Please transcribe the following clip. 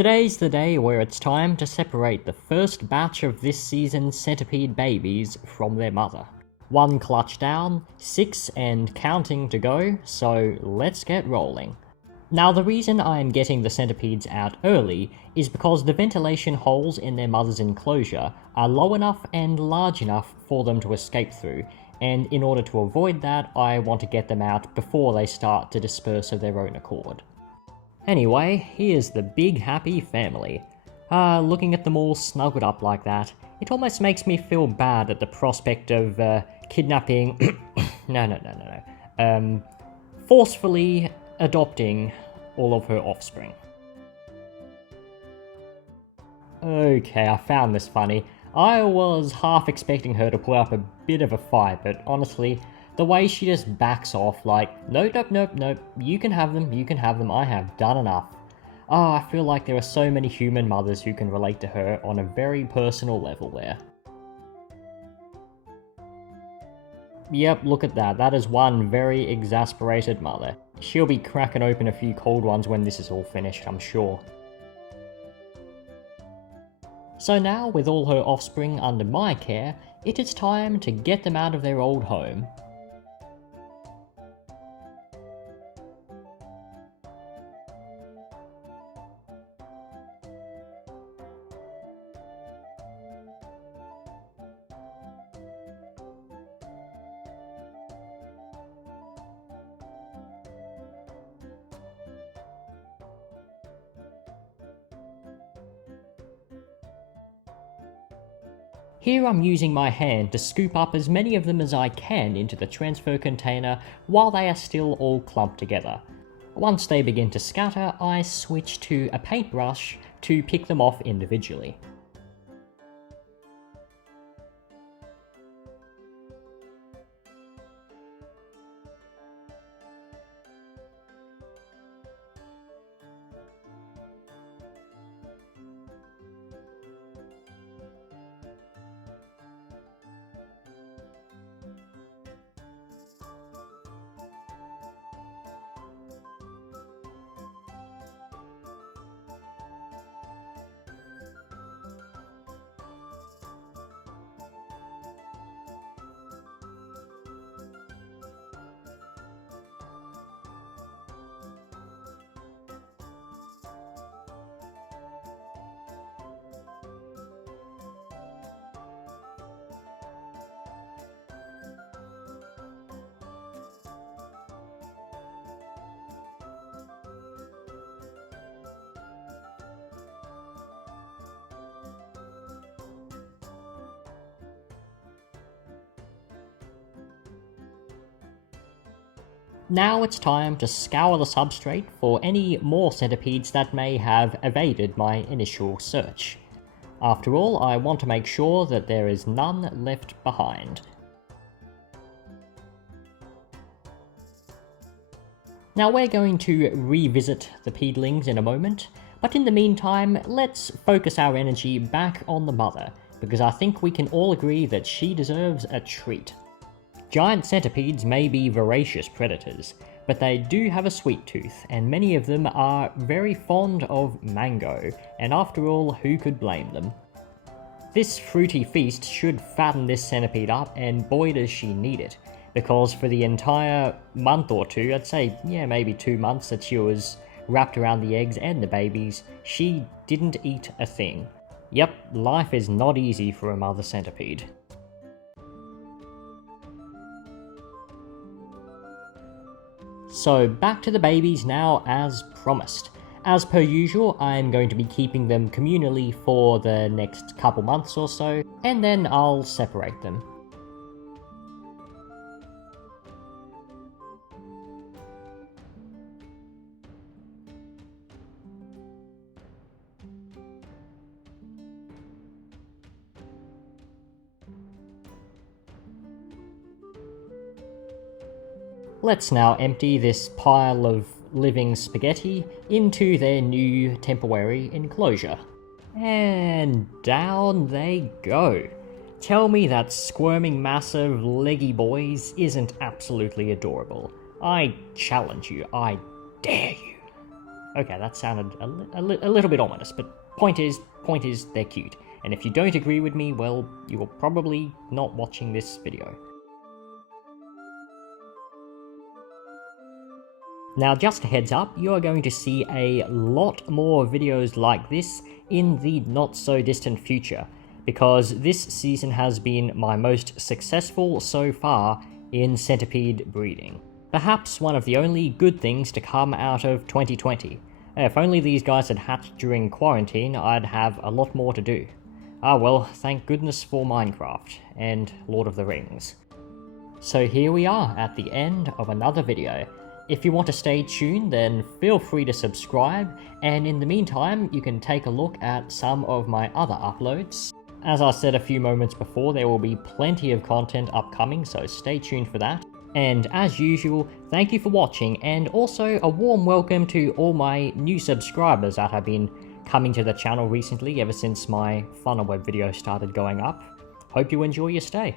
Today's the day where it's time to separate the first batch of this season's centipede babies from their mother. 1 clutch down, 6 and counting to go, so let's get rolling. Now the reason I'm getting the centipedes out early is because the ventilation holes in their mother's enclosure are low enough and large enough for them to escape through, and in order to avoid that, I want to get them out before they start to disperse of their own accord. Anyway, here's the big happy family. Looking at them all snuggled up like that, it almost makes me feel bad at the prospect of kidnapping forcefully adopting all of her offspring. Okay, I found this funny. I was half expecting her to put up a bit of a fight, but honestly, the way she just backs off like, nope, you can have them, I have done enough. I feel like there are so many human mothers who can relate to her on a very personal level there. Yep, look at that. That is one very exasperated mother. She'll be cracking open a few cold ones when this is all finished, I'm sure. So now, with all her offspring under my care, it is time to get them out of their old home. Here I'm using my hand to scoop up as many of them as I can into the transfer container while they are still all clumped together. Once they begin to scatter, I switch to a paintbrush to pick them off individually. Now it's time to scour the substrate for any more centipedes that may have evaded my initial search. After all, I want to make sure that there is none left behind. Now we're going to revisit the peedlings in a moment, but in the meantime, let's focus our energy back on the mother, because I think we can all agree that she deserves a treat. Giant centipedes may be voracious predators, but they do have a sweet tooth, and many of them are very fond of mango, and after all, who could blame them? This fruity feast should fatten this centipede up, and boy does she need it, because for the entire month or two, I'd say, maybe 2 months that she was wrapped around the eggs and the babies, she didn't eat a thing. Yep, life is not easy for a mother centipede. So back to the babies now as promised. As per usual, I'm going to be keeping them communally for the next couple months or so, and then I'll separate them. Let's now empty this pile of living spaghetti into their new temporary enclosure. And down they go. Tell me that squirming mass of leggy boys isn't absolutely adorable. I challenge you, I dare you. Okay, that sounded a little bit ominous, but point is, they're cute. And if you don't agree with me, well, you're probably not watching this video. Now, just a heads up, you are going to see a lot more videos like this in the not-so-distant future, because this season has been my most successful so far in centipede breeding. Perhaps one of the only good things to come out of 2020. If only these guys had hatched during quarantine, I'd have a lot more to do. Ah well, thank goodness for Minecraft and Lord of the Rings. So here we are at the end of another video. If you want to stay tuned, then feel free to subscribe, and in the meantime, you can take a look at some of my other uploads. As I said a few moments before, there will be plenty of content upcoming, so stay tuned for that. And as usual, thank you for watching, and also a warm welcome to all my new subscribers that have been coming to the channel recently ever since my funnel web video started going up. Hope you enjoy your stay.